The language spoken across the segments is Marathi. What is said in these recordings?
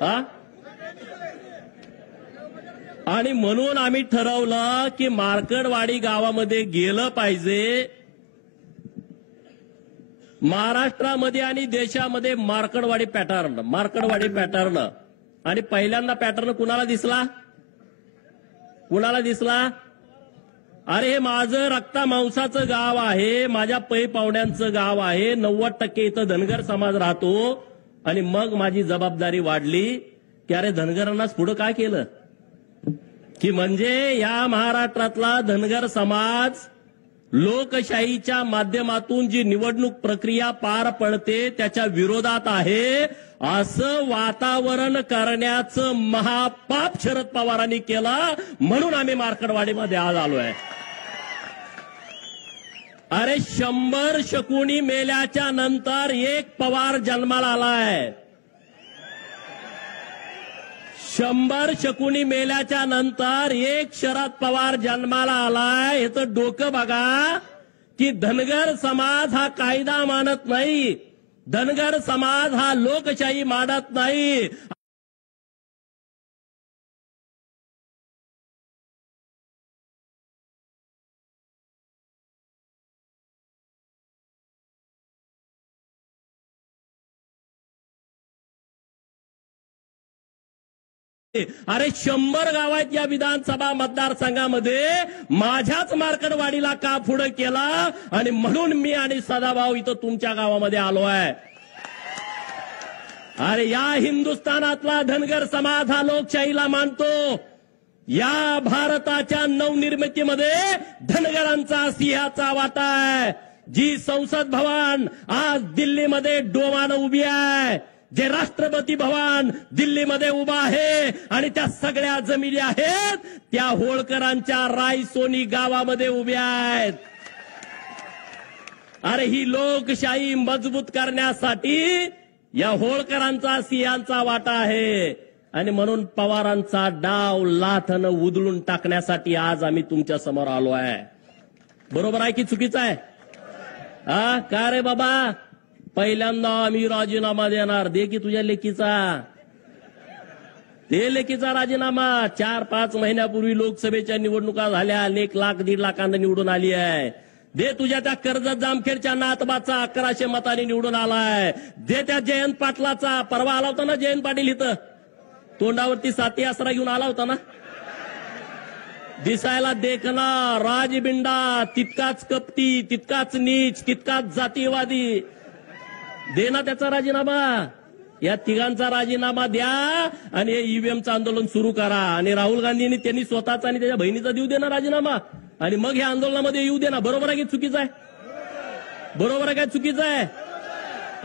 हा? आणि म्हणून आम्ही ठरवलं की मार्कडवाडी गावामध्ये गेलं पाहिजे. महाराष्ट्रामध्ये आणि देशामध्ये मार्कडवाडी पॅटर्न आणि पहिल्यांदा पॅटर्न कुणाला दिसला? अरे हे माझं रक्ता मांसाचं गाव आहे, माझ्या पै पाहुण्यांचं गाव आहे, 90% इथं धनगर समाज राहतो. आणि मग माझी जबाबदारी वाढली की अरे धनगरांनाच पुढं काय केलं की म्हणजे या महाराष्ट्रातला धनगर समाज लोकशाहीच्या माध्यमातून जी निवडणूक प्रक्रिया पार पडते त्याच्या विरोधात आहे असं वातावरण करण्याचं महापाप शरद पवारांनी केलं. म्हणून आम्ही मार्कडवाडीमध्ये आज आलोय. अरे 100 शकुनी मेल्याच्या नंतर एक पवार जन्माला आलाय. 100 शकुनी मेल्याच्या नंतर एक शरद पवार जन्माला आलाय. याचं डोकं बघा की धनगर समाज हा कायदा मानत नाही, धनगर समाज हा लोकशाही मानत नाही. अरे 100 गाव आहेत या विधानसभा मतदारसंघामध्ये, माझ्याच मार्कडवाडीला का पुढे केला आणि म्हणून मी आणि सदाभाऊ इथं तुमच्या गावामध्ये आलो आहे. अरे या हिंदुस्थानातला धनगर समाज हा लोकशाहीला मानतो. या भारताच्या नवनिर्मितीमध्ये धनगरांचा सिंहाचा वाटा आहे. जी संसद भवन आज दिल्लीमध्ये डोमानं उभी आहे, जे राष्ट्रपती भवन दिल्लीमध्ये उभा आहे आणि त्या सगळ्या जमिनी आहेत त्या होळकरांच्या रायसोनी गावामध्ये उभ्या आहेत. अरे ही लोकशाही मजबूत करण्यासाठी या होळकरांचा सिंहांचा वाटा आहे. आणि म्हणून पवारांचा डाव लाथानं उधळून टाकण्यासाठी आज आम्ही तुमच्या समोर आलो आहे. बरोबर आहे की चुकीचं आहे? हा का रे बाबा, पहिल्यांदा आम्ही राजीनामा देणार, दे की तुझ्या लेकीचा, ते लेकीचा राजीनामा. 4-5 महिन्यापूर्वी लोकसभेच्या निवडणुका झाल्या, 1 लाख 1.5 लाखांना निवडून आली आहे. दे तुझ्या त्या कर्जत जामखेडच्या नातबाचा 1100 मतांनी निवडून आलाय. दे त्या जयंत पाटलाचा, परवा आला होता ना जयंत पाटील इथं, तोंडावरती साती आसरा घेऊन आला होता ना, दिसायला देखना राजबिंडा, तितकाच कपटी, तितकाच नीच, तितकाच जातीयवादी. दे ना त्याचा राजीनामा. या तिघांचा राजीनामा द्या आणि ईव्हीएमचं आंदोलन सुरू करा. आणि राहुल गांधींनी त्यांनी स्वतःचा आणि त्याच्या बहिणीचा देऊ दे ना राजीनामा आणि मग या आंदोलनामध्ये येऊ दे ना. बरोबर आहे की चुकीचं आहे? बरोबर आहे काय चुकीचं आहे?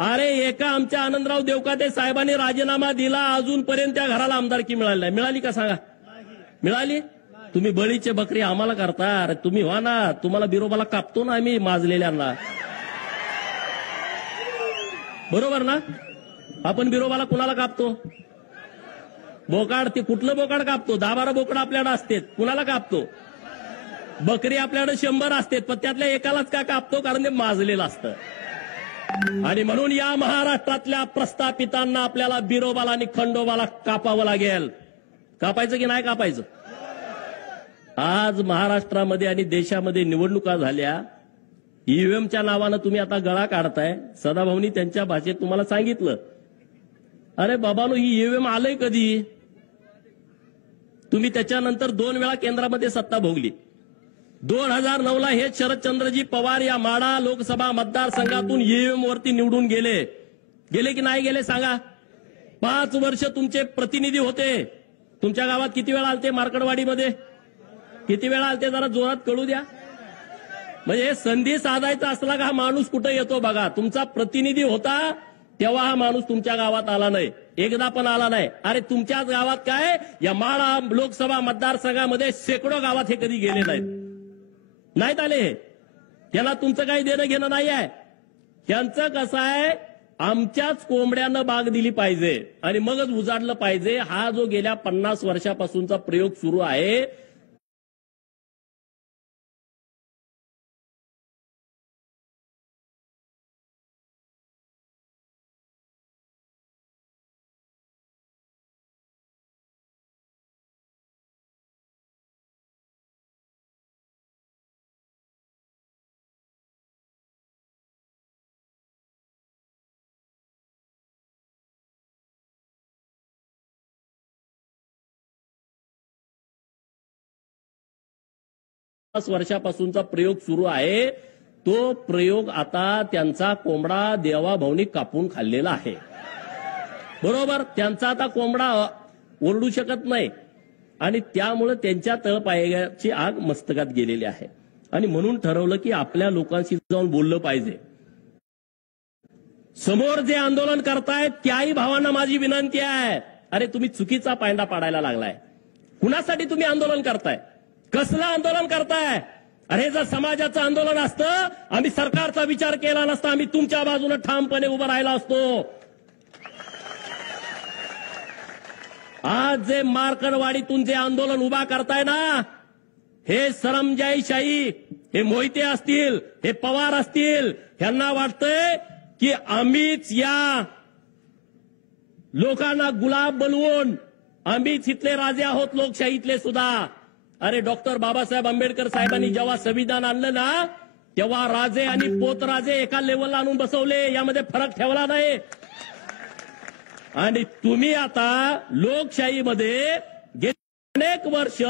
अरे एका आमच्या आनंदराव देवकाते साहेबांनी राजीनामा दिला, अजूनपर्यंत त्या घराला आमदारकी मिळाली नाही. मिळाली का सांगा? मिळाली? तुम्ही बळीचे बकरी आम्हाला करता. अरे तुम्ही व्हा ना, तुम्हाला बिरोबाला कापतो ना आम्ही माजलेल्यांना. बरोबर ना? आपण बिरोबाला कुणाला कापतो? बोकाड, ते कुठलं बोकाड कापतो? 10-12 बोकड आपल्याकडे असतात, कुणाला कापतो? बकरी आपल्याकडे 100 असतात, पण त्यातल्या एकालाच का कापतो? कारण ते माजलेलं असतं. आणि म्हणून या महाराष्ट्रातल्या प्रस्थापितांना आपल्याला बिरोबाला आणि खंडोबाला कापावं लागेल. कापायचं की नाही कापायचं? आज महाराष्ट्रामध्ये आणि देशामध्ये निवडणुका झाल्या, ईव्हीएमच्या नावानं तुम्ही आता गळा काढताय. सदाभाऊनी त्यांच्या भाषेत तुम्हाला सांगितलं, अरे बाबानो ही ईव्हीएम आलंय कधी? तुम्ही त्याच्यानंतर 2 वेळा केंद्रामध्ये सत्ता भोगली. 2009ला हे शरदचंद्रजी पवार या माढा लोकसभा मतदारसंघातून ईव्हीएम वरती निवडून गेले की नाही गेले सांगा? 5 वर्ष तुमचे प्रतिनिधी होते. तुमच्या गावात किती वेळा आलते? मार्कडवाडीमध्ये किती वेळा आलते? जरा जोरात कळू द्या. म्हणजे संधी साधायचा असला का हा माणूस कुठे येतो बघा. तुमचा प्रतिनिधी होता तेव्हा हा माणूस तुमच्या गावात आला नाही, एकदा पण आला नाही. अरे तुमच्याच गावात काय, या माढा लोकसभा मतदारसंघामध्ये शेकडो गावात हे कधी गेले नाहीत आले. त्यांना तुमचं काही देणं घेणं नाही आहे. त्यांचं कसं आहे, आमच्याच कोंबड्यानं बाग दिली पाहिजे आणि मगच उजाडलं पाहिजे. हा जो गेल्या 50 वर्षापासूनचा प्रयोग सुरू आहे, 50 वर्षापासूनचा प्रयोग सुरू आहे. तो प्रयोग आता त्यांचा कोंबडा देवाभाऊनी कापून खाल्लेला आहे. बरोबर, त्यांचा आता कोंबडा ओरडू शकत नाही आणि त्यामुळे त्यांच्या तळपायाची आग मस्तकात गेलेली आहे. आणि म्हणून ठरवलं की आपल्या लोकांशी जाऊन बोललं पाहिजे. समोर जे आंदोलन करतायत त्याही भावांना माझी विनंती आहे, अरे तुम्ही चुकीचा पायंडा पाडायला लागलाय. कुणासाठी तुम्ही आंदोलन करताय? कसलं आंदोलन करताय? अरे जर समाजाचं आंदोलन असतं, आम्ही सरकारचा विचार केला नसता, आम्ही तुमच्या बाजूने ठामपणे उभं राहिला असतो. आज जे मार्कंडवाडीतून जे आंदोलन उभा करताय ना, हे सरंजाईशाही, हे मोहिते असतील, हे पवार असतील, ह्यांना वाटतंय की आम्हीच या लोकांना गुलाब बनवून आम्हीच इथले राजे आहोत लोकशाहीतले सुद्धा. अरे डॉक्टर बाबासाहेब आंबेडकर साहेबांनी जेव्हा संविधान आणलं ना, तेव्हा राजे आणि पोतराजे एका लेवलला आणून बसवले, यामध्ये फरक ठेवला नाही. आणि तुम्ही आता लोकशाहीमध्ये अनेक वर्ष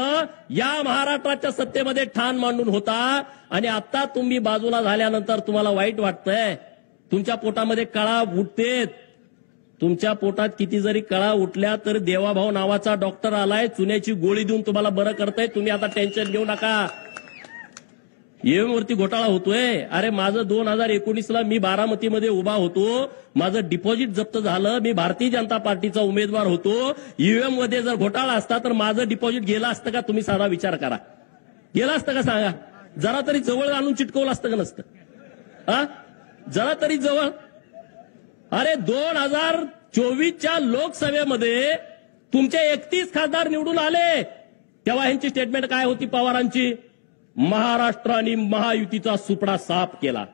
या महाराष्ट्राच्या सत्तेमध्ये ठाण मांडून होता आणि आता तुम्ही बाजूला झाल्यानंतर तुम्हाला वाईट वाटतंय. तुमच्या पोटामध्ये कळा उठतेत. तुमच्या पोटात किती जरी कळा उठल्या तर देवाभाऊ नावाचा डॉक्टर आलाय, चुन्याची गोळी देऊन तुम्हाला बरं करताय. तुम्ही आता टेन्शन घेऊ नका. ईव्हीएम वरती घोटाळा होतोय. अरे माझं 2019ला मी बारामतीमध्ये उभा होतो, माझं डिपॉझिट जप्त झालं, मी भारतीय जनता पार्टीचा उमेदवार होतो. ईव्हीएम मध्ये जर घोटाळा असता तर माझं डिपॉझिट गेलं असतं का? तुम्ही साधा विचार करा. गेलं असतं का सांगा? जरा तरी जवळ आणून चिटकवलं असतं का नसतं? हा, जरा तरी जवळ. अरे 2024च्या लोकसभेमध्ये तुमचे 31 खासदार निवडून आले, तेव्हा ह्यांची स्टेटमेंट काय होती पवारांची? महाराष्ट्र आणि महायुतीचा सुपडा साफ केला.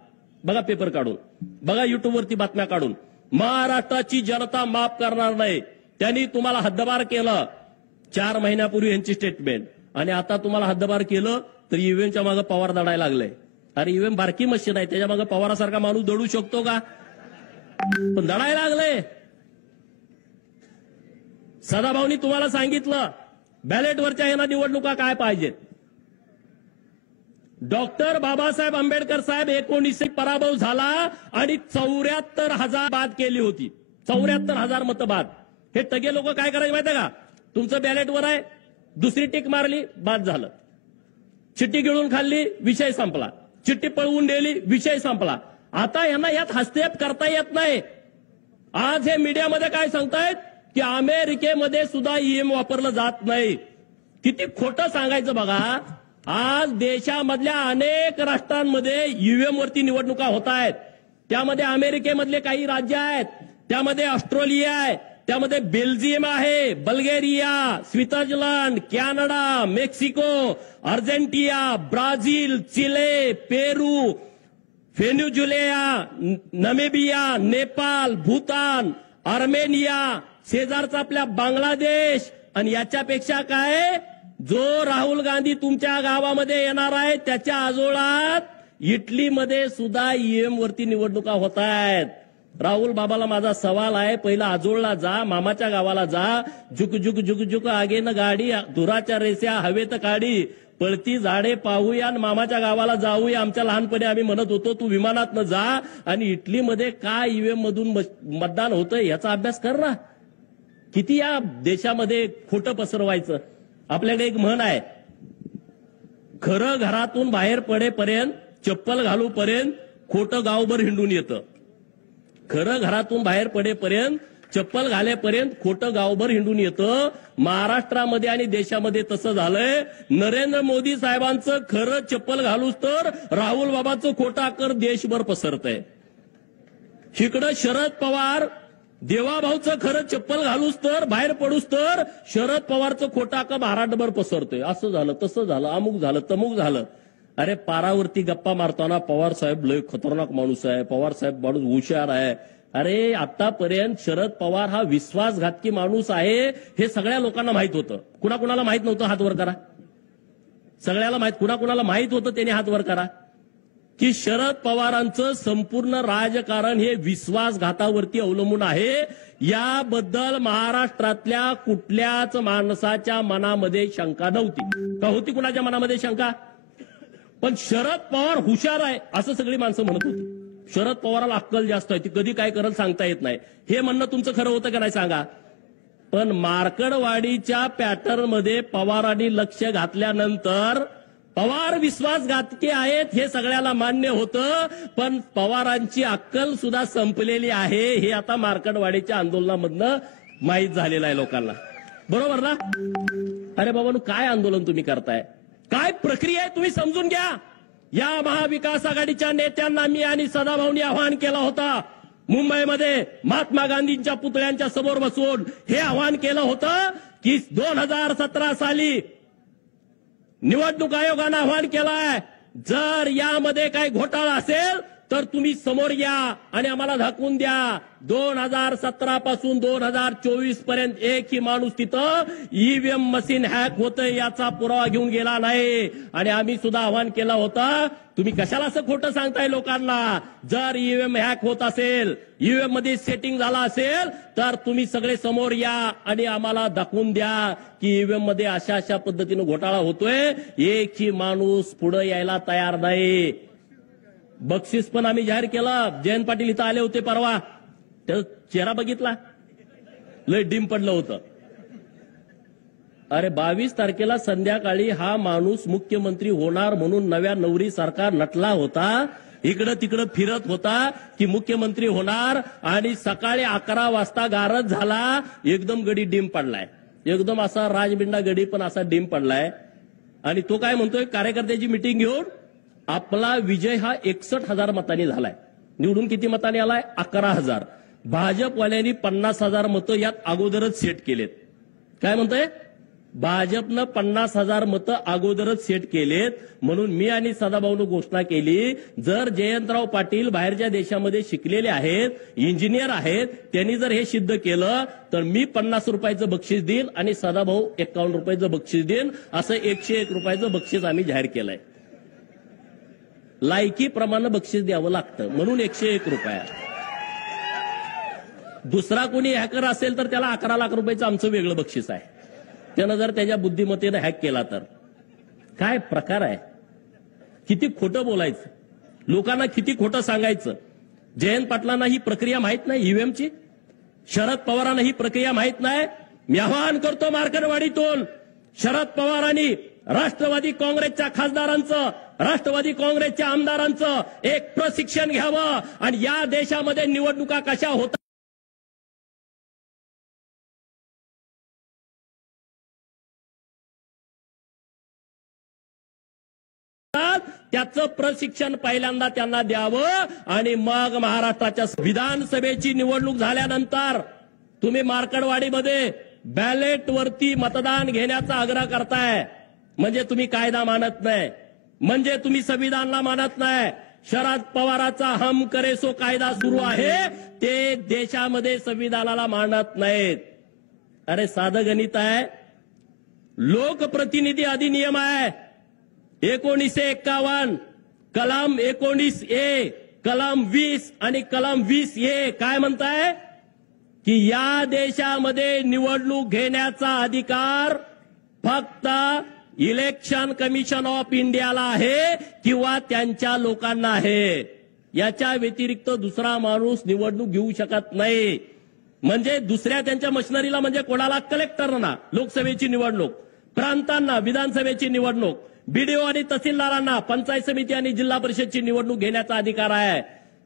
बघा पेपर काढून, बघा युट्यूबवरती बातम्या काढून. महाराष्ट्राची जनता माफ करणार नाही, त्यांनी तुम्हाला हद्दपार केलं. 4 महिन्यापूर्वी यांची स्टेटमेंट. आणि आता तुम्हाला हद्दपार केलं तर ईव्हीएमच्या मागे पवार दडायला लागले. अरे ईव्हीएम बारकी मशीन आहे, त्याच्या मागे पवारासारखा माणूस दडू शकतो का? पण दडायला लागले. सदाभाऊनी तुम्हाला सांगितलं बॅलेटवरच्या यांना निवडणुका काय पाहिजेत. डॉक्टर बाबासाहेब आंबेडकर साहेब 19 पराभव झाला आणि 74,000 बाद केली होती. 74,000 मतं बाद. हे टगे लोक काय करायचे माहिती का? तुमचं बॅलेटवर आहे, दुसरी टिक मारली, बाद झालं. चिठ्ठी गिळून खाल्ली, विषय संपला. चिठ्ठी पळवून दिली, विषय संपला. आता यांना यात हस्तक्षेप करता येत नाही. आज हे मीडियामध्ये काय सांगतायत की अमेरिकेमध्ये सुद्धा ईव्हीएम वापरलं जात नाही. किती खोटं सांगायचं बघा. आज देशामधल्या अनेक राष्ट्रांमध्ये ईव्हीएम वरती निवडणुका होत आहेत. त्यामध्ये अमेरिकेमधले काही राज्य आहेत, त्यामध्ये ऑस्ट्रेलिया आहे, त्यामध्ये बेल्जियम आहे, Bulgaria, Switzerland, Canada, Mexico, Argentina, Brazil, Chile, Peru, Venezuela, Namibia, Nepal, Bhutan, Armenia, शेजारचा आपल्या बांगलादेश. आणि याच्यापेक्षा काय, जो राहुल गांधी तुमच्या गावामध्ये येणार आहे त्याच्या आजोळात इटलीमध्ये सुद्धा ईव्हीएम वरती निवडणुका होत आहेत. राहुल बाबाला माझा सवाल आहे, पहिला आजोळला जा, मामाच्या गावाला जा. जुक जुक जुक जुक आगे न गाडी, धुराच्या रेस्या हवेत काढी, पळती झाडे पाहूया आणि मामाच्या गावाला जाऊया. आमच्या लहानपणी आम्ही म्हणत होतो तू विमानात न जा. आणि इटलीमध्ये काय ईव्हीएम मधून मतदान होतंय याचा अभ्यास कर ना. किती या देशामध्ये खोटं पसरवायचं. आपल्याकडे एक म्हण आहे, खरं घरातून बाहेर पडेपर्यंत, चप्पल घालूपर्यंत खोटं गावभर हिंडून येतं. खरं घरातून बाहेर पडेपर्यंत, चप्पल घालेपर्यंत खोटं गावभर हिंडून येतं. महाराष्ट्रामध्ये आणि देशामध्ये तसं झालंय. नरेंद्र मोदी साहेबांचं खरं चप्पल घालूच तर राहुल बाबांचं खोटं अक्कर देशभर पसरतंय. इकडं शरद पवार देवाभाऊचं खरं चप्पल घालूच तर, बाहेर पडूच तर शरद पवारचं खोटा का महाराष्ट्रभर पसरतोय. असं झालं, तसं झालं, अमुक झालं, तमुक झालं. अरे पारावरती गप्पा मारताना पवार साहेब लय खतरनाक माणूस आहे, पवार साहेब माणूस हुशार आहे. अरे आतापर्यंत शरद पवार हा विश्वासघातकी माणूस आहे हे सगळ्या लोकांना माहित होतं. कुणाकुणाला माहित नव्हतं हात वर करा. सगळ्याला माहित, कुणाकुणाला माहित होतं त्याने हात वर करा की शरद पवारांचं संपूर्ण राजकारण हे विश्वासघातावरती अवलंबून आहे. याबद्दल महाराष्ट्रातल्या कुठल्याच माणसाच्या मनामध्ये शंका नव्हती. का होती कुणाच्या मनामध्ये शंका? पण शरद पवार हुशार आहे असं सगळी माणसं म्हणत होती. शरद पवाराला अक्कल जास्त आहे, ती कधी काय करल सांगता येत नाही. हे म्हणणं तुमचं खरं होतं का नाही सांगा. पण मार्कडवाडीच्या पॅटर्न मध्ये पवारांनी लक्ष घातल्यानंतर पवार विश्वासघातकी आहेत हे सगळ्याला मान्य होतं, पण पवारांची अक्कल सुद्धा संपलेली आहे हे आता मार्कडवाडीच्या आंदोलनामधनं माहीत झालेलं आहे लोकांना. बरोबर ना. अरे बाबांनो, काय आंदोलन तुम्ही करताय, काय प्रक्रिया आहे तुम्ही समजून घ्या. या महाविकास आघाडीच्या नेत्यांना मी आणि सदाभाऊंनी आवाहन केलं होतं. मुंबईमध्ये महात्मा गांधींच्या पुतळ्यांच्या समोर बसून हे आवाहन केलं होतं की 2017 साली निवडणूक आयोगानं आवाहन केलंय, जर यामध्ये काही घोटाळा असेल तर तुम्ही समोर या आणि आम्हाला दाखवून द्या. 2017 पासून 2024 पर्यंत एकही माणूस तिथं ईव्हीएम मशीन हॅक होतंय याचा पुरावा घेऊन गेला नाही. आणि आम्ही सुद्धा आवाहन केलं होतं, तुम्ही कशाला असं खोटं सांगताय लोकांना. जर ईव्हीएम हॅक होत असेल, ईव्हीएम मध्ये सेटिंग झाला असेल तर तुम्ही सगळे समोर या आणि आम्हाला दाखवून द्या की ईव्हीएम मध्ये अशा अशा पद्धतीनं घोटाळा होतोय. एकही माणूस पुढे यायला तयार नाही. बक्षीस पण आम्ही जाहीर केलं. जयंत पाटील इथं आले होते परवा, त्याचा चेहरा बघितला, लय डिम पडलं होतं. अरे 22 तारखेला संध्याकाळी हा माणूस मुख्यमंत्री होणार म्हणून नव्या नवरी सारखा नटला होता, इकडं तिकडं फिरत होता की मुख्यमंत्री होणार, आणि सकाळी 11 वाजता गारज झाला, एकदम गडी डिम पडलाय. एकदम असा राजबिंडा गडी पण असा डिम पडलाय. आणि तो काय म्हणतोय, कार्यकर्त्याची मिटिंग घेऊन आपला विजय हा 61,000 मतांनी झालाय. निवडून किती मतांनी आलाय? 11,000. भाजपवाल्यांनी 50,000 मतं यात अगोदरच सेट केलेत. काय म्हणतोय? भाजपनं 50,000 मतं अगोदरच सेट केलेत. म्हणून मी आणि सदाभाऊनं घोषणा केली, जर जयंतराव पाटील बाहेरच्या देशामध्ये शिकलेले आहेत, इंजिनियर आहेत, त्यांनी जर हे सिद्ध केलं तर मी 50 रुपयाचं बक्षीस देईन आणि सदाभाऊ 51 रुपयाचं बक्षीस देईन. असं 101 रुपयाचं बक्षीस आम्ही जाहीर केलंय. लायकीप्रमाणे बक्षीस द्यावं लागतं म्हणून 101 रुपया. दुसरा कोणी हॅकर असेल तर त्याला 11 लाख रुपयाचं आमचं वेगळं बक्षीस आहे. त्यानं जर त्याच्या बुद्धिमत्तेनं हॅक केला तर. काय प्रकार आहे. किती खोटं बोलायचं, लोकांना किती खोटं सांगायचं. जयंत पाटलांना ही प्रक्रिया माहित नाही ईव्हीएमची, शरद पवारांना ही प्रक्रिया माहित नाही. मी आवाहन करतो मार्कडवाडीतून, शरद पवारांनी राष्ट्रवादी काँग्रेसच्या खासदारांचं, राष्ट्रवादी काँग्रेसच्या आमदारांचं एक प्रशिक्षण घ्यावं आणि या देशामध्ये निवडणुका कशा होतात त्याचं प्रशिक्षण पहिल्यांदा त्यांना द्यावं. आणि मग महाराष्ट्राच्या विधानसभेची निवडणूक झाल्यानंतर तुम्ही मार्कडवाडीमध्ये बॅलेट वरती मतदान घेण्याचा आग्रह करताय, म्हणजे तुम्ही कायदा मानत नाही, म्हणजे तुम्ही संविधानाला मानत नाही. शरद पवाराचा हम करे सो कायदा सुरू आहे, ते देशामध्ये संविधानाला मानत नाहीत. अरे साधं गणित आहे. लोकप्रतिनिधी अधिनियम आहे 1951, कलम 19A, कलम 20 आणि कलम 20A काय म्हणताय की या देशामध्ये निवडणूक घेण्याचा अधिकार फक्त इलेक्शन कमिशन ऑफ इंडियाला आहे किंवा त्यांच्या लोकांना आहे. याच्या व्यतिरिक्त दुसरा माणूस निवडणूक घेऊ शकत नाही. म्हणजे दुसऱ्या त्यांच्या मशिनरीला, म्हणजे कोणाला? कलेक्टरना लोकसभेची निवडणूक, प्रांतांना विधानसभेची निवडणूक, बीडीओ आणि तहसीलदारांना पंचायत समिती आणि जिल्हा परिषदची निवडणूक घेण्याचा अधिकार आहे.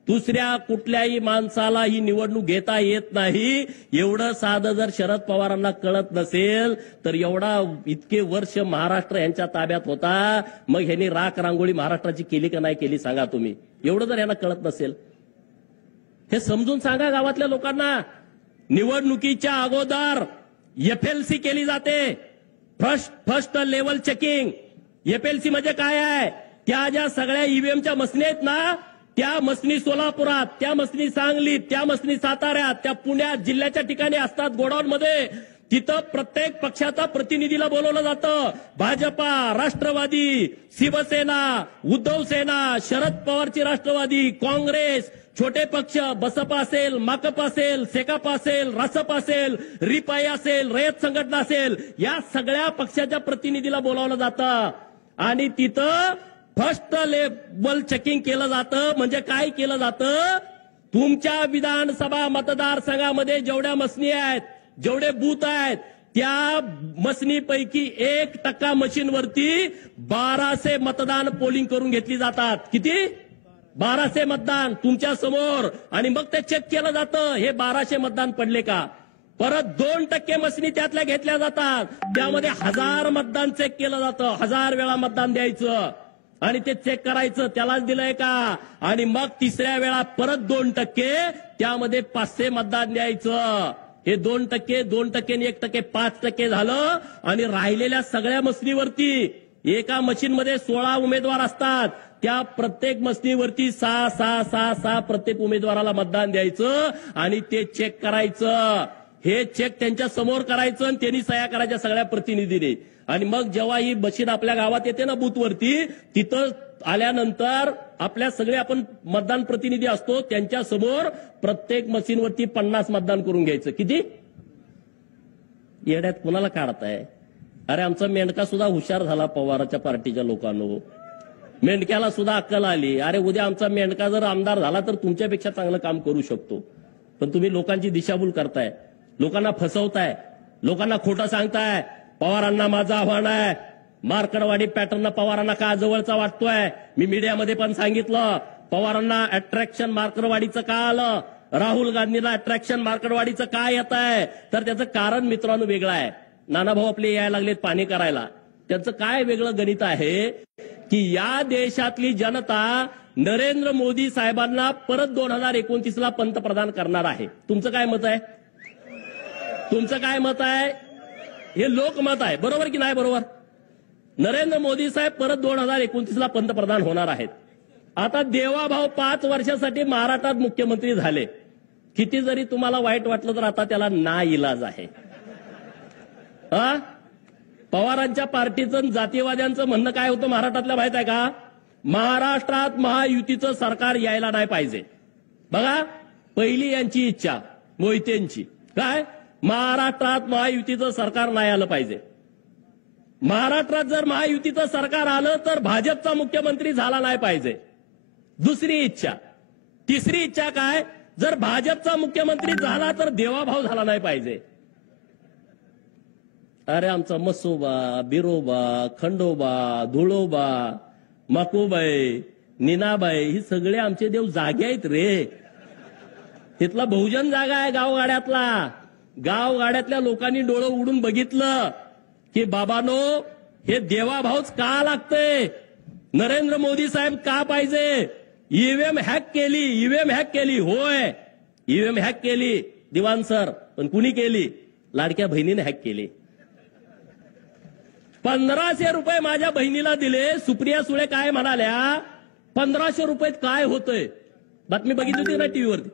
दुसऱ्या कुठल्याही माणसाला ही निवडणूक घेता येत नाही. एवढं साधं जर शरद पवारांना कळत नसेल तर एवढा इतके वर्ष महाराष्ट्र यांच्या ताब्यात होता, मग ह्यांनी राख रांगोळी महाराष्ट्राची केली का नाही केली सांगा तुम्ही. एवढं जर यांना कळत नसेल हे समजून सांगा गावातल्या लोकांना. निवडणुकीच्या अगोदर एफएलसी केली जाते, फर्स्ट लेवल चेकिंग. एफएलसी म्हणजे काय आहे? त्या ज्या सगळ्या ईव्हीएमच्या मशिनी आहेत ना, त्या मशिनी सोलापुरात, त्या मशिनी सांगलीत, त्या मशिनी साताऱ्यात, त्या पुण्यात, जिल्ह्याच्या ठिकाणी असतात गोडाऊनमध्ये. तिथं प्रत्येक पक्षाचा प्रतिनिधीला बोलवलं जातं. भाजपा, राष्ट्रवादी, शिवसेना, उद्धव सेना, शरद पवारची राष्ट्रवादी, काँग्रेस, छोटे पक्ष, बसपा असेल, माकप असेल, सेकाप असेल, रासप असेल, रिपाई असेल, रयत संघटना असेल, या सगळ्या पक्षाच्या प्रतिनिधीला बोलावलं जातं. आणि तिथं फर्स्ट लेवल चेकिंग केलं जातं. म्हणजे काय केलं जातं, तुमच्या विधानसभा मतदारसंघामध्ये जेवढ्या मसनी आहेत, जेवढे बूथ आहेत, त्या मसनीपैकी 1% मशीनवरती 1200 मतदान पोलिंग करून घेतली जातात. किती? 1200 मतदान तुमच्या समोर. आणि मग ते चेक केलं जातं हे 1200 मतदान पडले का. परत 2% मसनी त्यातल्या घेतल्या जातात, त्यामध्ये 1000 मतदान चेक केलं जातं. 1000 वेळा मतदान द्यायचं आणि ते चेक करायचं त्यालाच दिलंय का. आणि मग तिसऱ्या वेळा परत 2%, त्यामध्ये 500 मतदान द्यायचं. हे 2%, 2% आणि 1%, 5% झालं. आणि राहिलेल्या सगळ्या मसनीवरती एका मशीनमध्ये 16 उमेदवार असतात, त्या प्रत्येक मसनीवरती 6 प्रत्येक उमेदवाराला मतदान द्यायचं आणि ते चेक करायचं. हे चेक त्यांच्या समोर करायचं आणि त्यांनी सह्या करायच्या सगळ्या प्रतिनिधीने. आणि मग जेव्हा ही मशीन आपल्या गावात येते ना बूथवरती, तिथं आल्यानंतर आपल्या सगळे आपण मतदान प्रतिनिधी असतो, त्यांच्या समोर प्रत्येक मशीनवरती 50 मतदान करून घ्यायचं. किती? येड्यात कुणाला काढताय? अरे आमचा मेंढका सुद्धा हुशार झाला पवाराच्या पार्टीच्या लोकांनो. मेंढक्याला सुद्धा अक्कल आली. अरे उद्या आमचा मेंढका जर आमदार झाला तर तुमच्यापेक्षा चांगलं काम करू शकतो. पण तुम्ही लोकांची दिशाभूल करताय, लोकांना फसवताय, लोकांना खोटं सांगताय. पवारांना माझं आव्हान आहे, मार्कडवाडी पॅटर्न पवारांना का जवळचा वाटतोय. मी मीडियामध्ये पण सांगितलं, पवारांना अट्रॅक्शन मार्कडवाडीचं का आलं, राहुल गांधीला अट्रॅक्शन मार्कडवाडीचं का येत आहे, तर त्याचं कारण मित्रांनो वेगळं आहे. नानाभाऊ आपले यायला लागलेत पाणी करायला. त्याचं काय वेगळं गणित आहे की या देशातली जनता नरेंद्र मोदी साहेबांना परत 2029ला पंतप्रधान करणार आहे. तुमचं काय मत आहे? तुमचं काय मत आहे? हे लोकमत आहे, बरोबर की नाही बरोबर? नरेंद्र मोदी साहेब परत 2029ला पंतप्रधान होणार आहेत. आता देवाभाऊ 5 वर्षासाठी महाराष्ट्रात मुख्यमंत्री झाले. किती जरी तुम्हाला वाईट वाटलं तर आता त्याला नाइलाज आहे. पवारांच्या पार्टीचं जातीवाद्यांचं म्हणणं काय होतं महाराष्ट्रातल्या माहित आहे का? महाराष्ट्रात महायुतीचं सरकार यायला नाही पाहिजे. बघा पहिली यांची इच्छा मोहितेंची काय, महाराष्ट्रात महायुतीचं सरकार नाही आलं पाहिजे. महाराष्ट्रात जर महायुतीचं सरकार आलं तर भाजपचा मुख्यमंत्री झाला नाही पाहिजे. दुसरी इच्छा. तिसरी इच्छा काय, जर भाजपचा मुख्यमंत्री झाला तर देवाभाऊ झाला नाही पाहिजे. अरे आमचा मसोबा, बिरोबा, खंडोबा, धुळोबा, मकुबाई, नीनाबाई ही सगळे आमचे देव जागे आहेत रे. तिथला बहुजन जागा आहे गावगाड्यातला. गावगाड्यातल्या लोकांनी डोळं उडून बघितलं की बाबानो हे देवाभाऊच का लागतंय, नरेंद्र मोदी साहेब का पाहिजे. ईव्हीएम हॅक केली, ईव्हीएम हॅक केली. होय ईव्हीएम हॅक केली दिवाण सर, पण कुणी केली? लाडक्या बहिणीने हॅक केली. 1500 रुपये माझ्या बहिणीला दिले. सुप्रिया सुळे काय म्हणाल्या, 1500 रुपयात काय होतंय? बातमी बघितली होती ना टीव्हीवरती.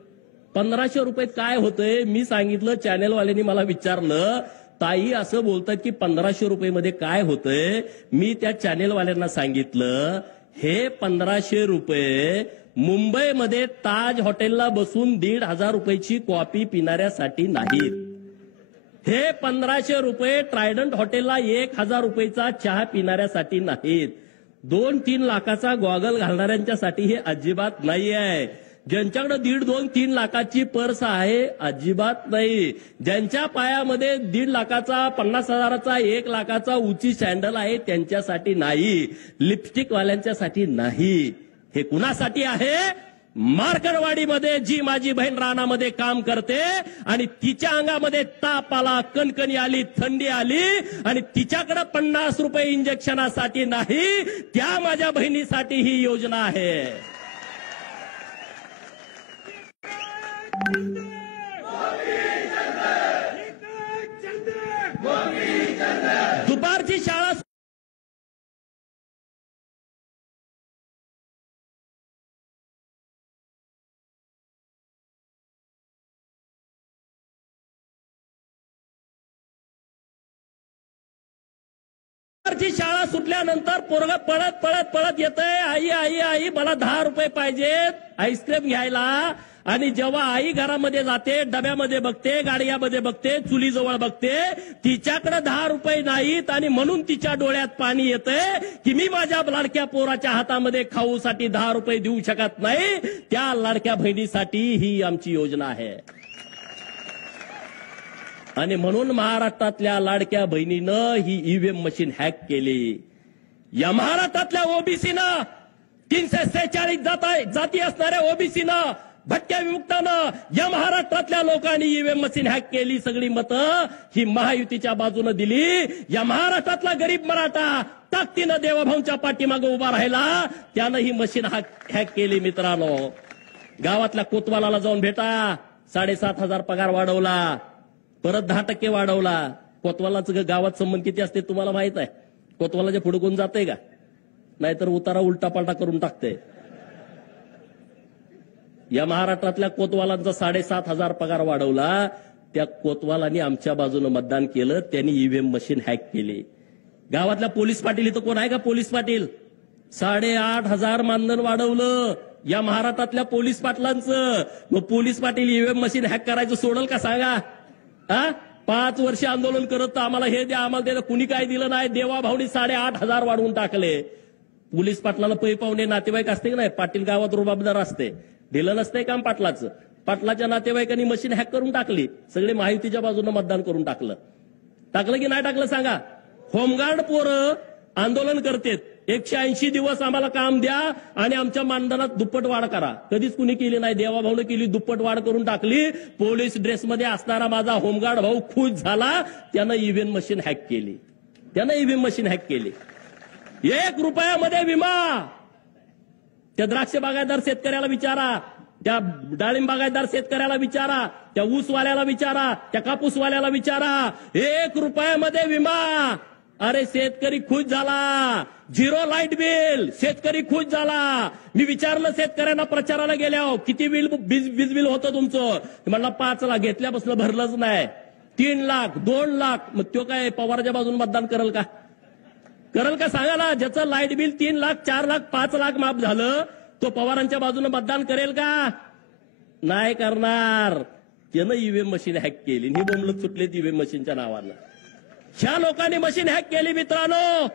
1500 रुपयात काय होतंय? मी सांगितलं, चॅनेलवाल्यांनी मला विचारलं ताई असं बोलतात की 1500 रुपये काय होतंय. मी त्या चॅनेलवाल्यांना सांगितलं हे 1500 रुपये मुंबईमध्ये ताज हॉटेलला बसून 1500 रुपयाची कॉफी पिणाऱ्यासाठी नाहीत. हे 1500 रुपये ट्रायडंट हॉटेलला 1000 रुपयाचा चहा पिणाऱ्यासाठी नाहीत. 2-3 लाखाचा गॉगल घालणाऱ्यांच्यासाठी हे अजिबात नाही आहे. ज्यांच्याकडे 1.5-2-3 लाखाची पर्स आहे अजिबात नाही. ज्यांच्या पायामध्ये 1.5 लाखाचा, 50,000चा, 1 लाखाचा उंची सॅन्डल आहे त्यांच्यासाठी नाही. लिपस्टिक वाल्यांच्यासाठी नाही. हे कुणासाठी आहे? मार्कडवाडीमध्ये जी माझी बहीण रानामध्ये काम करते आणि तिच्या अंगामध्ये ताप आला, कणकणी आली, थंडी आली आणि तिच्याकडे 50 रुपये इंजेक्शनासाठी नाही, त्या माझ्या बहिणीसाठी ही योजना आहे. दुपारची शाळा शाळा सुटल्यानंतर पोरग पळत पळत पळत येतंय, आई आई आई मला 10 रुपये पाहिजेत आईस्क्रीम घ्यायला. आणि जेव्हा आई घरामध्ये जाते, डब्यामध्ये बघते, गाडग्यामध्ये बघते, चुलीजवळ बघते, तिच्याकडे 10 रुपये नाहीत आणि म्हणून तिच्या डोळ्यात पाणी येतंय की मी माझ्या लाडक्या पोराच्या हातामध्ये खाऊसाठी 10 रुपये देऊ शकत नाही. त्या लाडक्या बहिणीसाठी ही आमची योजना आहे. आणि म्हणून महाराष्ट्रातल्या लाडक्या बहिणीनं ही ईव्हीएम मशीन हॅक केली. या महाराष्ट्रातल्या ओबीसीनं 346 जाती असणाऱ्या ओबीसीनं, भटक्या विमुक्तानं, या महाराष्ट्रातल्या लोकांनी ईव्हीएम मशीन हॅक केली. सगळी मतं ही महायुतीच्या बाजूने दिली. या महाराष्ट्रातला गरीब मराठा ताकदीनं देवाभाऊंच्या पाठीमागे उभा राहिला, त्यानं ही मशीन हॅक केली. मित्रांनो, गावातल्या कोतवालाला जाऊन भेटा. 7,500 पगार वाढवला, परत 10% वाढवला. कोतवालाचं गावात संबंध किती असते तुम्हाला माहित आहे? कोतवालाच्या पुढे कोण जाते का? नाहीतर उतारा उलटा पालटा करून टाकते. या महाराष्ट्रातल्या कोतवालांचा 7,500 पगार वाढवला. त्या कोतवालांनी आमच्या बाजूने मतदान केलं, त्यांनी ईव्हीएम मशीन हॅक केली. गावातल्या पोलीस पाटील इथं कोण आहे का? पोलीस पाटील 8,500 मानधन वाढवलं या महाराष्ट्रातल्या पोलीस पाटलांचं. मग police Patil EVM machine hack करायचं सोडल का सांगा? 5 वर्ष आंदोलन करत आम्हाला हे द्या, आम्हाला द्या, कुणी काय दिलं नाही. देवाभाऊनी 8,500 वाढवून टाकले. पोलीस पाटलाला पै पाहुणे नातेवाईक असते की नाही? पाटील गावात रुबाबदार असते, दिलं नसतंय काम पाटलाचं. पाटलाच्या नातेवाईकांनी मशीन हॅक करून टाकली. सगळे महायुतीच्या बाजूने मतदान करून टाकलं की नाही टाकलं सांगा? होमगार्ड पोरं आंदोलन करतेत, 180 दिवस आम्हाला काम द्या आणि आमच्या मानधनात दुप्पट वाढ करा. कधीच कुणी केली नाही. देवाभाऊने केली, दुप्पट वाढ करून टाकली. पोलीस ड्रेसमध्ये असणारा माझा होमगार्ड भाऊ खुश झाला, त्यानं ईव्हीएम मशीन हॅक केली. 1 रुपयामध्ये विमा. त्या द्राक्ष बागायतदार शेतकऱ्याला विचारा, त्या डाळिंब बागायतदार शेतकऱ्याला विचारा, त्या ऊसवाल्याला विचारा, त्या कापूसवाल्याला विचारा. 1 रुपयामध्ये विमा. अरे शेतकरी खुश झाला. 0 लाईट बिल, शेतकरी खुश झाला. मी विचारलं शेतकऱ्यांना प्रचाराला गेल्यावर, किती वीज बिल होतं तुमचं? म्हणला 5 लाख. घेतल्यापासून भरलंच नाही. 3 लाख, 2 लाख. मग तो काय पवारच्या बाजून मतदान करेल का? सांगा ना. ज्याचं लाईट बिल 3 लाख, 4 लाख, 5 लाख माफ झालं, तो पवारांच्या बाजूने मतदान करेल का? नाही करणार. त्यानं ईव्हीएम मशीन हॅक केली. ही बोंबलत सुटले ईव्हीएम मशीनच्या नावानं. ह्या लोकांनी मशीन हॅक केली. मित्रांनो,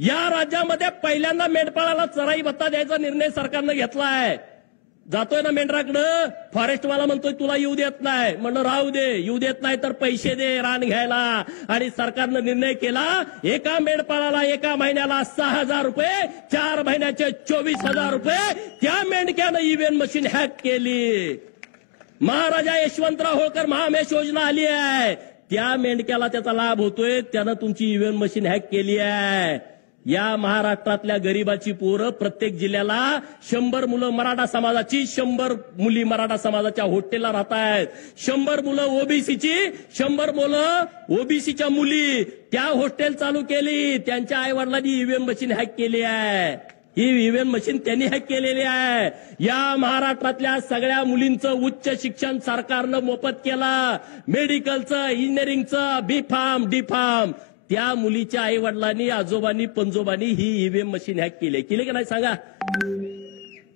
या राज्यामध्ये पहिल्यांदा मेंढपाळाला चराई भत्ता द्यायचा निर्णय सरकारनं घेतलाय. जातोय ना मेंढराकडं, फॉरेस्टवाला म्हणतोय तुला येऊ देत नाही. म्हणलं राहू दे, येऊ देत नाही तर पैसे दे रान घ्यायला. आणि सरकारनं निर्णय केला, एका मेंढपाळाला एका महिन्याला 6,000 रुपये, 4 महिन्याचे 24,000 रुपये. त्या मेंढक्यानं ईव्हीएम मशीन हॅक केली. महाराजा यशवंतराव होळकर महामेश योजना आली आहे, त्या मेंढक्याला त्याचा लाभ होतोय. त्यानं तुमची ईव्हीएम मशीन हॅक केली आहे. या महाराष्ट्रातल्या गरीबाची पोरं प्रत्येक जिल्ह्याला 100 मुलं मराठा समाजाची, 100 मुली मराठा समाजाच्या हॉस्टेलला राहत आहेत. 100 मुलं ओबीसीची, 100 मुलं ओबीसीच्या मुली. त्या हॉस्टेल चालू केली. त्यांच्या आई वडिलांनी ईव्हीएम मशीन हॅक केली आहे. ही ईव्हीएम मशीन त्यांनी हॅक केलेली आहे. या महाराष्ट्रातल्या सगळ्या मुलींचं उच्च शिक्षण सरकारनं मोफत केलं. मेडिकलचं, इंजिनिअरिंगचं, B.Pharm, D.Pharm. त्या मुलीच्या आई वडिलांनी, आजोबांनी, पंजोबांनी ही ईव्हीएम मशीन हॅक केली की नाही सांगा?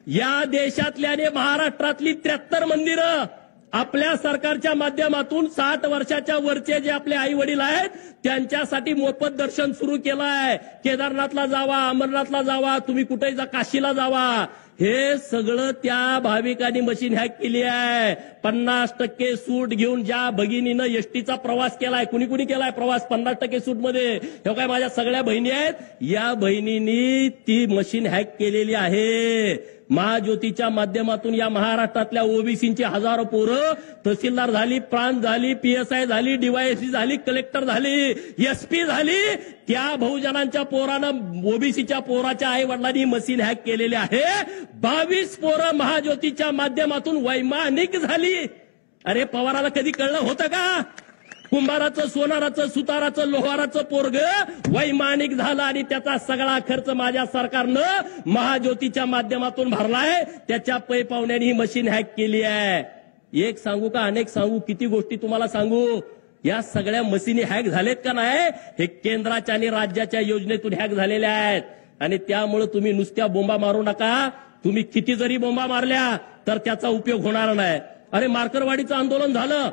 या देशातल्या आणि महाराष्ट्रातली 73 मंदिरं आपल्या सरकारच्या माध्यमातून 60 वर्षाच्या वरचे जे आपले आई वडील आहेत त्यांच्यासाठी मोफत दर्शन सुरू केलं आहे. केदारनाथला जावा, अमरनाथला जावा, तुम्ही कुठेही जा, काशीला जावा. हे सगळं त्या भाविकांनी मशीन हॅक केली आहे. 50% सूट घेऊन ज्या भगिनीनं एसटीचा प्रवास केलाय, कुणी केलाय प्रवास 50% सूट मध्ये, हे काय माझ्या सगळ्या बहिणी आहेत, या बहिणींनी ती मशीन हॅक केलेली आहे. महाज्योतीच्या माध्यमातून या महाराष्ट्रातल्या ओबीसींची हजारो पोरं तहसीलदार झाली, प्रांत झाली, PSI झाली, DYSP झाली, कलेक्टर झाली, SP झाली. त्या बहुजनांच्या पोरानं, ओबीसीच्या पोराच्या आई वडिलांनी मशीन हॅक केलेली आहे. 22 पोरं महाज्योतीच्या माध्यमातून वैमानिक झाली. अरे पवाराला कधी कळलं होतं का? कुंभाराचं, सोनाराचं, सुताराचं, लोहाराचं पोरग वैमानिक झालं आणि त्याचा सगळा खर्च माझ्या सरकारनं महाज्योतीच्या माध्यमातून भरलाय. त्याच्या पै पाहुण्याने ही मशीन हॅक केली आहे. एक सांगू का, अनेक सांगू, किती गोष्टी तुम्हाला सांगू? या सगळ्या मशीनी हॅक झालेत का नाही? हे केंद्राच्या आणि राज्याच्या योजनेतून हॅक झालेल्या आहेत. आणि त्यामुळे तुम्ही नुसत्या बोंबा मारू नका. तुम्ही किती जरी बोंबा मारल्या तर त्याचा उपयोग होणार नाही. अरे मार्करवाडीचं आंदोलन झालं,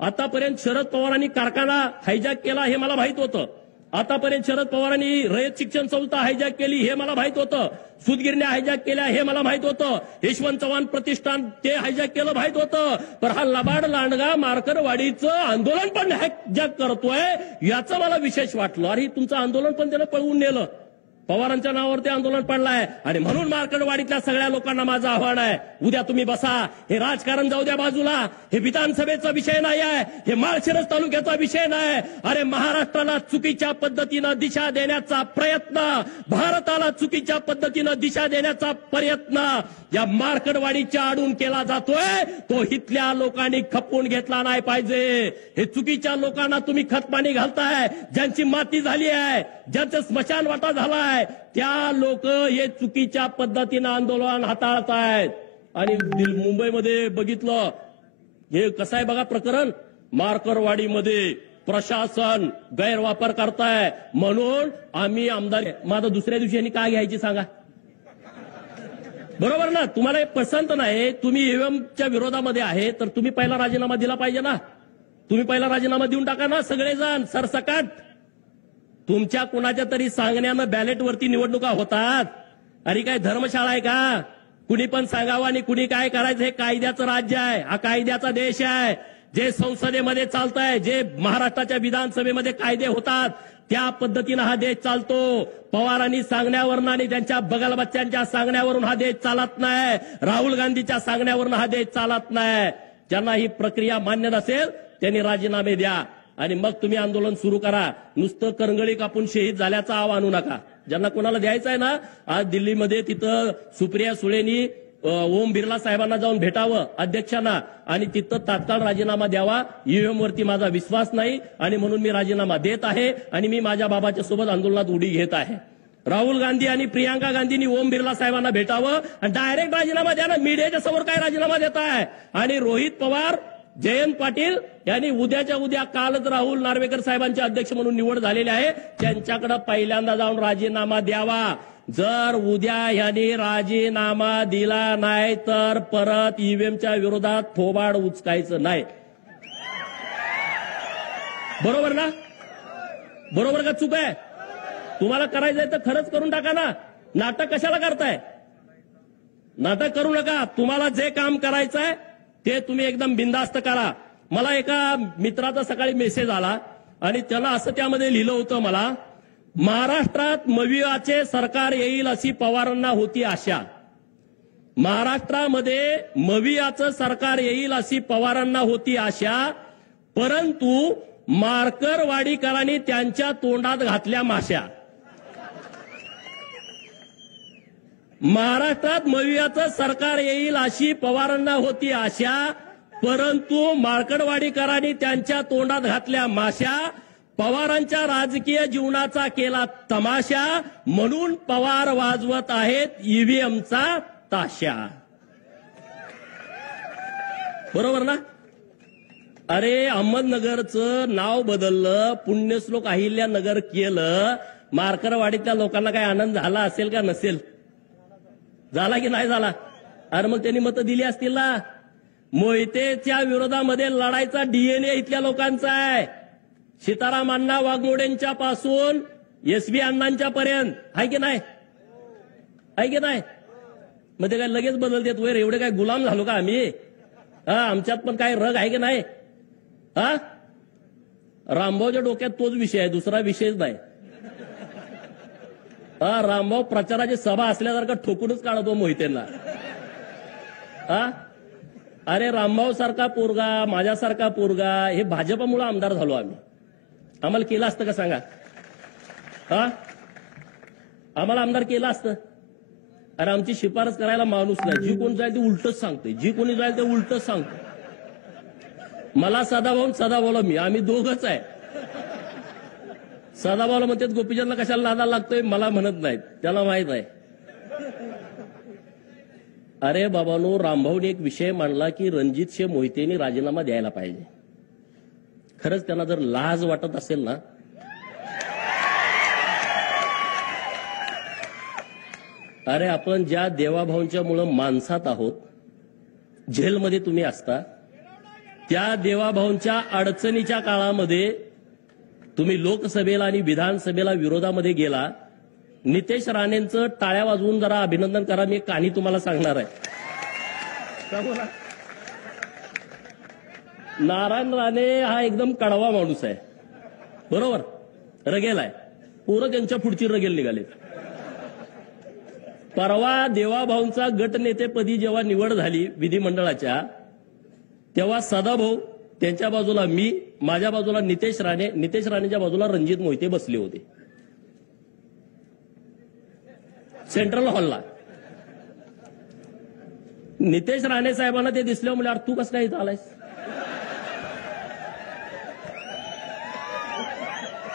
आतापर्यंत शरद पवारांनी कारखाना हायजॅक केला हे मला माहित होतं. आतापर्यंत शरद पवारांनी रयत शिक्षण संस्था हायजॅक केली हे मला माहित होतं. सूतगिरण्या हायजॅक केल्या हे मला माहित होतं. यशवंत चव्हाण प्रतिष्ठान ते हायजॅक केलं माहित होतं. पण हा लबाड लांडगा मार्करवाडीचं आंदोलन पण हायजॅक करतोय याचं मला विशेष वाटलं. अरे तुमचं आंदोलन पण त्यानं पळवून नेलं. पवारांच्या नावावरती आंदोलन पडलंय आणि म्हणून मार्करवाडीतल्या सगळ्या लोकांना माझं आव्हान आहे, उद्या तुम्ही बसा. हे राजकारण जाऊ द्या बाजूला, हे विधानसभेचा विषय नाही आहे, हे माळशिरस तालुक्याचा विषय नाही. अरे महाराष्ट्राला चुकीच्या पद्धतीनं दिशा देण्याचा प्रयत्न, भारताला चुकीच्या पद्धतीनं दिशा देण्याचा प्रयत्न या मार्करवाडीच्या आडून केला जातोय. तो इथल्या लोकांनी खपवून घेतला नाही पाहिजे. हे चुकीच्या लोकांना तुम्ही खतपाणी घालताय. ज्यांची माती झाली आहे, ज्यांचं स्मशान वाटा झालाय, त्या लोक हे चुकीच्या पद्धतीनं आंदोलन हाताळतायत. आणि मुंबईमध्ये बघितलं हे कसं आहे बघा प्रकरण. मार्करवाडीमध्ये प्रशासन गैरवापर करताय म्हणून आम्ही आमदार. माझं दुसऱ्या दिवशी यांनी काय घ्यायची सांगा. बरोबर ना. तुम्हाला हे पसंत नाही, तुम्ही ईव्हीएमच्या विरोधामध्ये आहे, तर तुम्ही पहिला राजीनामा दिला पाहिजे ना. तुम्ही पहिला राजीनामा देऊन टाका ना सगळेजण सरसकट. तुमच्या कुणाच्या तरी सांगण्यानं बॅलेटवरती निवडणुका होतात. अरे काय धर्मशाळा आहे का. कुणी पण सांगावं आणि कुणी काय करायचं. हे कायद्याचं राज्य आहे, हा कायद्याचा देश आहे. जे संसदेमध्ये चालतंय, जे महाराष्ट्राच्या विधानसभेमध्ये कायदे होतात त्या पद्धतीनं हा देश चालतो. पवारांनी सांगण्यावरून आणि त्यांच्या बगलबच्च्यांच्या सांगण्यावरून हा देश चालत नाही. राहुल गांधीच्या सांगण्यावरून हा देश चालत नाही. ज्यांना ही प्रक्रिया मान्य नसेल त्यांनी राजीनामे द्या आणि मग तुम्ही आंदोलन सुरू करा. नुसतं करंगळी कापून शहीद झाल्याचा आव आणू नका. ज्यांना कोणाला द्यायचं आहे ना, आज दिल्लीमध्ये तिथं सुप्रिया सुळेंनी ओम बिर्ला साहेबांना जाऊन भेटावं अध्यक्षांना आणि तिथं तात्काळ राजीनामा द्यावा. ईव्हीएम वरती माझा विश्वास नाही आणि म्हणून मी राजीनामा देत आहे आणि मी माझ्या बाबाच्या सोबत आंदोलनात उडी घेत आहे. राहुल गांधी आणि प्रियांका गांधींनी ओम बिर्ला साहेबांना भेटावं आणि डायरेक्ट राजीनामा द्या ना. मीडियाच्या समोर काय राजीनामा देत आहे. आणि रोहित पवार, जयंत पाटील यांनी उद्याच्या उद्या, कालच राहुल नार्वेकर साहेबांचे अध्यक्ष म्हणून निवड झालेली आहे, त्यांच्याकडे पहिल्यांदा जाऊन राजीनामा द्यावा. जर उद्या यांनी राजीनामा दिला नाही तर परत ईव्हीएमच्या विरोधात थोबाड उचकायचं नाही. बरोबर ना. बरोबर का चूक आहे. तुम्हाला करायचंय तर खरंच करून टाका ना. नाटक कशाला करताय. नाटक करू नका. तुम्हाला जे काम करायचंय ते तुम्ही एकदम बिनधास्त करा. मला एका मित्राचा सकाळी मेसेज आला आणि त्याला असं त्यामध्ये लिहिलं होतं, मला महाराष्ट्रात मविआचे सरकार येईल अशी पवारांना होती आशा. महाराष्ट्रामध्ये मविआचं सरकार येईल अशी पवारांना होती आशा, परंतु मार्करवाडीकरांनी त्यांच्या तोंडात घातल्या माश्या. महाराष्ट्रात मविआचं सरकार येईल अशी पवारांना होती आशा, परंतु मार्करवाडीकरांनी त्यांच्या तोंडात घातल्या माश्या. पवारांच्या राजकीय जीवनाचा केला तमाशा, म्हणून पवार वाजवत आहेत ईव्हीएमचा ताशा. बरोबर ना. अरे अहमदनगरचं नाव बदललं, पुण्यश्लोक अहिल्यानगर केलं. मार्करवाडीतल्या लोकांना काय आनंद झाला असेल का नसेल. झाला की नाही झाला. अरे मग त्यांनी मतं दिली असतील ना. मोहितेच्या विरोधामध्ये लढायचा डीएनए इथल्या लोकांचा आहे. सीताराम अण्णा वाघमोडेंच्या पासून एसबी अण्णांच्या पर्यंत आहे की नाही. आहे की नाही. मग ते काय लगेच बदलतेत वैर. एवढे काय गुलाम झालो का आम्ही. आमच्यात पण काय रग आहे की नाही. रामभाऊच्या डोक्यात तोच विषय आहे, दुसरा विषयच नाही. रामभाऊ प्रचाराची सभा असल्यासारखं ठोकूनच काढतो मोहितेंना. अरे रामभाऊ सारखा पोरगा, माझ्यासारखा पोरगा, हे भाजपमुळे आमदार झालो आम्ही. आम्हाला केलं असतं का सांगा. आम्हाला आमदार केलं असतं. अरे आमची शिफारस करायला माणूस नाही. जी कोण जाईल ते उलटच सांगते, जी कोणी जाईल ते उलटच सांगते. मला सदाभाऊला मी, आम्ही दोघच आहे. सदाभाऊला म्हणतात गोपीचंदला कशाला नादाला लागतोय, मला म्हणत नाहीत, त्याला माहित आहे. अरे बाबांनो, रामभाऊने एक विषय मांडला की रणजित मोहितेंनी राजीनामा द्यायला पाहिजे. खरंच त्यांना जर लाज वाटत असेल ना, अरे आपण ज्या देवाभाऊंच्या मुळे माणसात आहोत जेलमध्ये तुम्ही असता, त्या देवाभाऊंच्या अडचणीच्या काळामध्ये तुम्ही लोकसभेला आणि विधानसभेला विरोधामध्ये गेला. नितेश राणेंचं टाळ्या वाजवून जरा अभिनंदन करा. मी एक कहाणी तुम्हाला सांगणार आहे. नारायण राणे हा एकदम कडवा माणूस आहे, बरोबर, रगेल आहे. पोरं त्यांच्या पुढची रगेल निघाले. परवा देवाभाऊंचा गटनेतेपदी जेव्हा निवड झाली विधिमंडळाच्या, तेव्हा सदाभाऊ त्यांच्या बाजूला मी, माझ्या बाजूला नितेश राणे, नितेश राणेच्या बाजूला रणजित मोहिते बसले होते सेंट्रल हॉलला. नितेश राणे साहेबांना ते दिसले, म्हणजे अरे तू कसं काय इथं आलायस?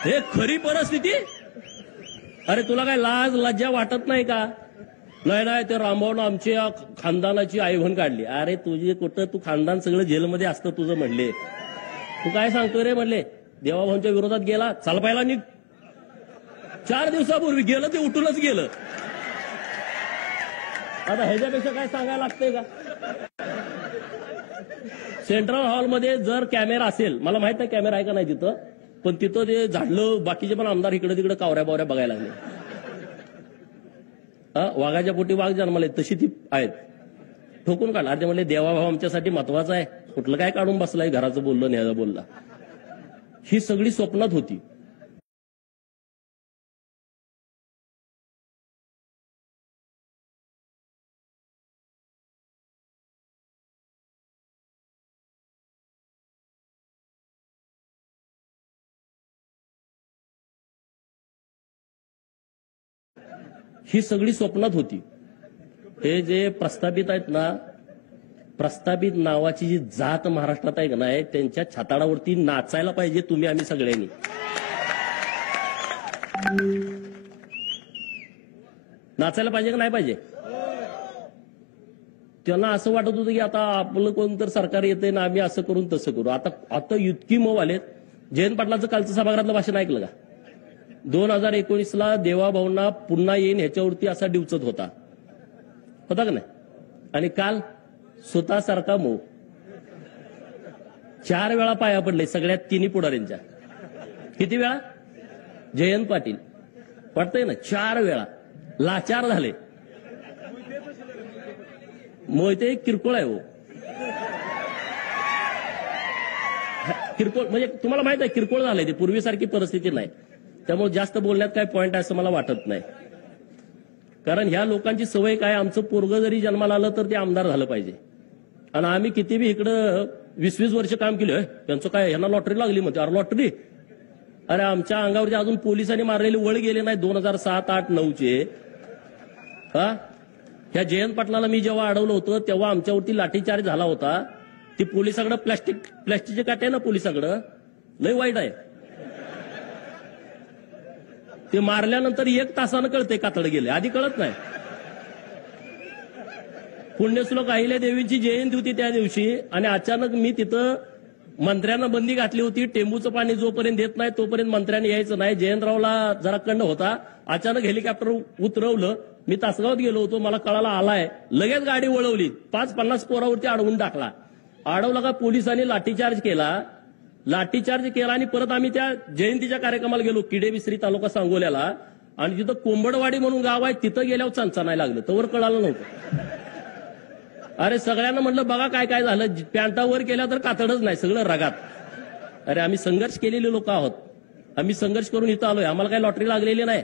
हे खरी परिस्थिती. अरे तुला काय लाज लज्जा वाटत नाही का? नाही ते रामभाऊनं आमच्या खानदानाची आईवण काढली. अरे तुझे कुठं, तू खानदान सगळं जेलमध्ये असतं तुझं म्हणले. तू काय सांगतोय रे म्हणले? देवाभाऊंच्या विरोधात गेला, चाल पाहिला निघ. 4 दिवसापूर्वी गेलं ते उठूनच गेलं. आता ह्याच्यापेक्षा काय सांगायला लागतंय का? सेंट्रल हॉलमध्ये जर कॅमेरा असेल, मला माहित नाही कॅमेरा आहे का नाही तिथं, पण तिथं ते झाडलं, बाकीचे पण आमदार इकडे तिकडे कावऱ्या बावऱ्या बघायला लागले. वाघाच्या पोटी वाघ जन्माले तशी ती आहेत. ठोकून काढला. ते म्हणले देवाभाऊ आमच्यासाठी महत्वाचा आहे, कुठलं काय काढून बसलाय, घराचं बोललं न्यायचं बोलला. ही सगळी स्वप्नात होती. ही सगळी स्वप्नात होती. हे जे प्रस्थापित आहेत ना, प्रस्थापित नावाची जी जात महाराष्ट्रात आहे का नाही, त्यांच्या छाताडावरती नाचायला पाहिजे तुम्ही आम्ही सगळ्यांनी. नाचायला पाहिजे का नाही पाहिजे? त्यांना असं वाटत होतं की आता आपलं कोणतर सरकार येते ना, आम्ही असं करून तसं करू. आता इतकी मऊ आलेत. जयंत पाटलाचं कालचं सभागृहातलं भाषण ऐकलं का? 2019ला देवाभाऊंना पुन्हा येईन ह्याच्यावरती असा डिवचत होता का नाही? आणि काल स्वतःसारखा मऊ 4 वेळा पाया पडले सगळ्यात तिन्ही पुढाऱ्यांच्या. किती वेळा? जयंत पाटील वाटतंय ना, 4 वेळा लाचार झाले. मोहिते किरकोळ आहे हो, किरकोळ म्हणजे तुम्हाला माहित आहे किरकोळ झालंय ते, पूर्वीसारखी परिस्थिती नाही. त्यामुळे जास्त बोलण्यात काय पॉइंट आहे असं मला वाटत नाही. कारण ह्या लोकांची सवय काय, आमचं पोरगं जरी जन्माला आलं तर ते आमदार झालं पाहिजे. आणि आम्ही किती बी इकडं 20-20 वर्ष काम केलं, त्यांचं काय यांना लॉटरी लागली म्हणते. अरे लॉटरी? अरे आमच्या अंगावरती अजून पोलिसांनी मारलेले वळ गेले नाही 2007, 8, 9चे. ह्या जयंत पाटलाला मी जेव्हा अडवलं होतं तेव्हा आमच्यावरती लाठीचार्ज झाला होता. ती पोलिसाकडं प्लॅस्टिकचे काटे आहे ना, पोलिसाकडं लय वाईट आहे. ते मारल्यानंतर 1 तासानं कळते कातड गेले, आधी कळत नाही. पुण्यश्लोक अहिल्या देवीची जयंती होती त्या दिवशी, आणि अचानक मी तिथं मंत्र्यांना बंदी घातली होती. टेंबूचं पाणी जोपर्यंत देत नाही तोपर्यंत मंत्र्यांनी यायचं नाही. जयंतरावला जरा कंड होता. अचानक हेलिकॉप्टर उतरवलं. मी तासगावात गेलो होतो, मला कळाला आलाय. लगेच गाडी वळवली, 5-50 पोरावरती अडवून टाकला. अडवला का पोलिसांनी लाठीचार्ज केला. लाठीचार्ज केला आणि परत आम्ही त्या जयंतीच्या कार्यक्रमाला गेलो, किडेबिस्री तालुका सांगोल्याला. आणि तिथं कोंबडवाडी म्हणून गाव आहे, तिथं गेल्यावर चंचानाय लागलं, तवर कळालं नव्हतं. अरे सगळ्यांना म्हटलं बघा काय काय झालं, पॅन्टावर केल्या तर कातडच नाही, सगळं रगात. अरे आम्ही संघर्ष केलेले लोक आहोत, आम्ही संघर्ष करून इथं आलोय, आम्हाला काही लॉटरी लागलेली नाही.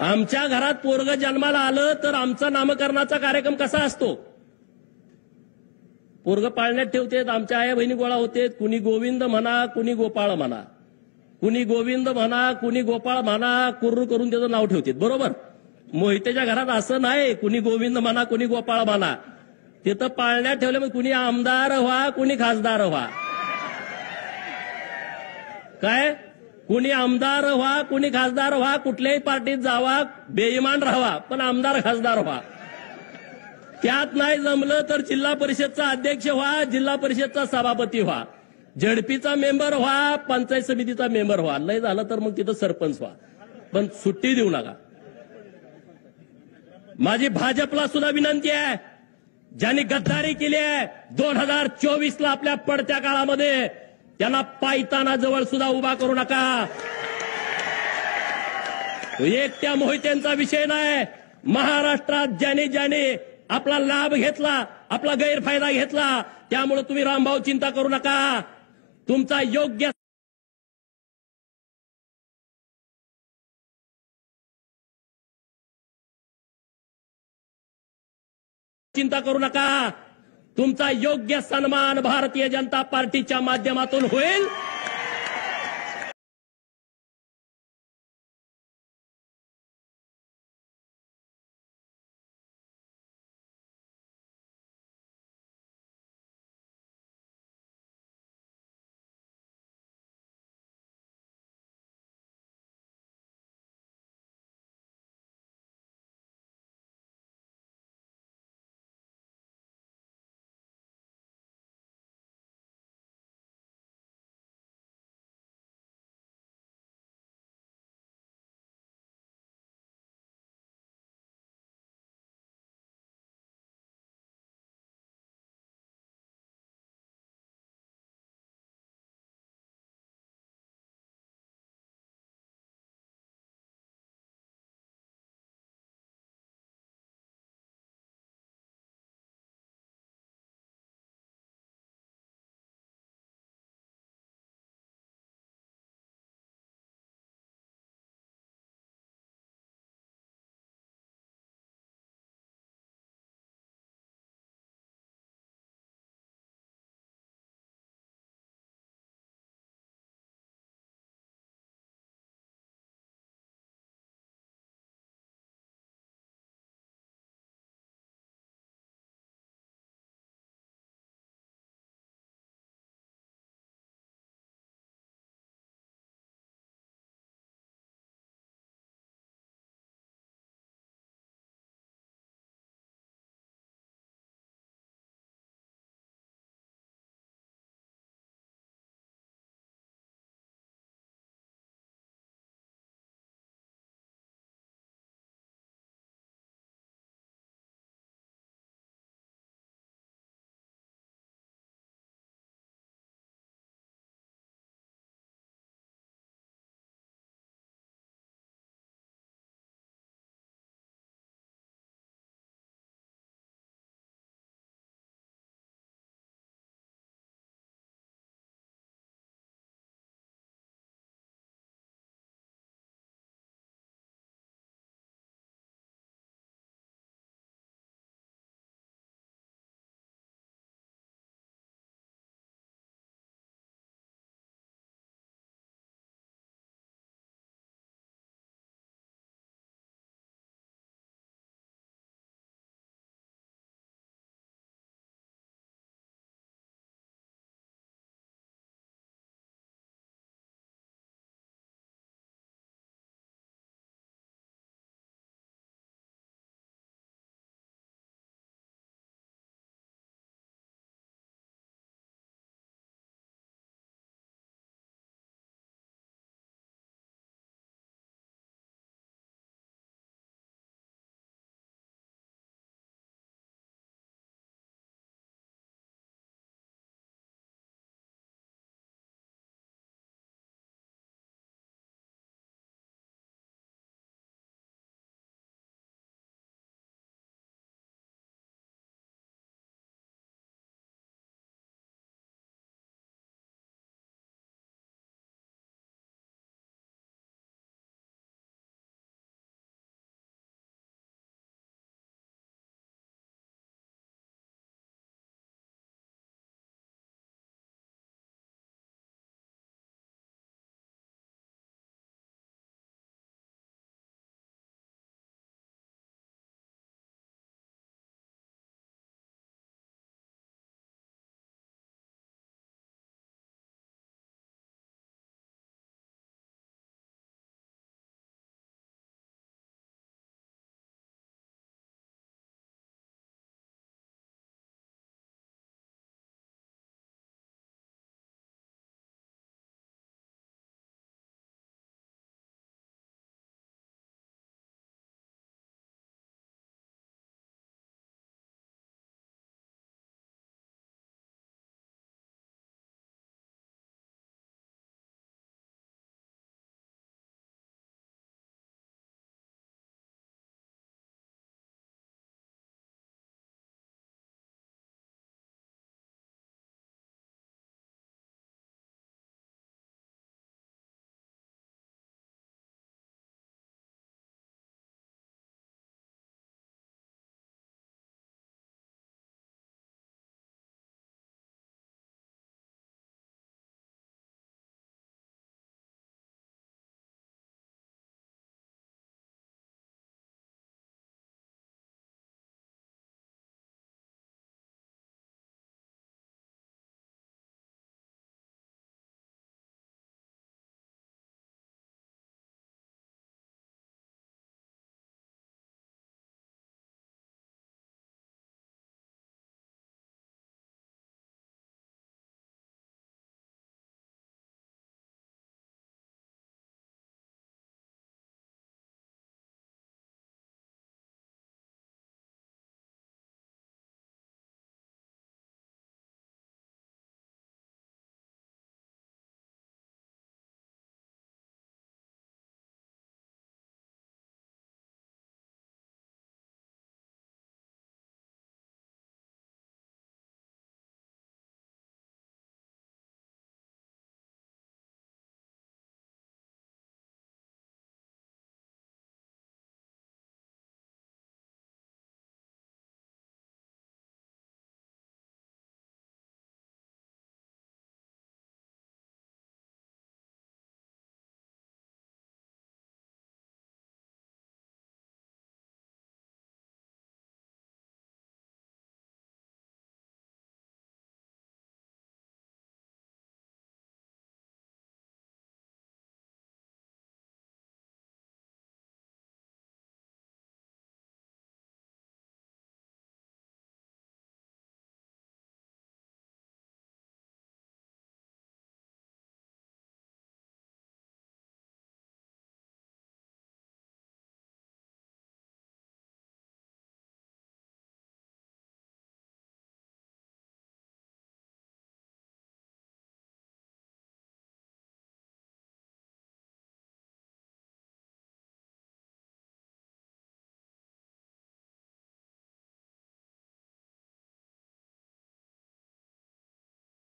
आमच्या घरात पोरग जन्माला आलं तर आमचा नामकरणाचा कार्यक्रम कसा असतो? पोरग पाळण्यात ठेवतेत, आमच्या आया बहिणी गोळा होते. कुणी गोविंद म्हणा, कुणी गोपाळ म्हणा, कुणी गोविंद म्हणा, कुणी गोपाळ म्हणा, कुर्रू करून त्याचं नाव ठेवतात, बरोबर. मोहितेच्या घरात असं नाही, कुणी गोविंद म्हणा, कुणी गोपाळ म्हणा. तिथं पाळण्यात ठेवले, मग कुणी आमदार व्हा, कुणी खासदार व्हा. काय? कुणी आमदार व्हा, कुणी खासदार व्हा, कुठल्याही पार्टीत जावा, बेईमान राहावा, पण आमदार खासदार व्हा. त्यात नाही जमलं तर जिल्हा परिषदचा अध्यक्ष व्हा, जिल्हा परिषदचा सभापती व्हा, झडपीचा मेंबर व्हा, पंचायत समितीचा मेंबर व्हा, लय झालं तर मग तिथं सरपंच व्हा, पण सुट्टी देऊ नका. माझी भाजपला सुद्धा विनंती आहे, ज्यांनी गद्दारी केली आहे 2024ला आपल्या पडत्या काळामध्ये, त्यांना पायताना जवळ सुद्धा उभा करू नका. एकट्या मोहित्यांचा विषय नाही. महाराष्ट्रात ज्याने आपला लाभ घेतला, आपला गैरफायदा घेतला, त्यामुळे तुम्ही रामभाऊ चिंता करू नका. तुमचा योग्य चिंता करू नका. तुमचा योग्य सन्मान भारतीय जनता पार्टीच्या माध्यमातून होईल.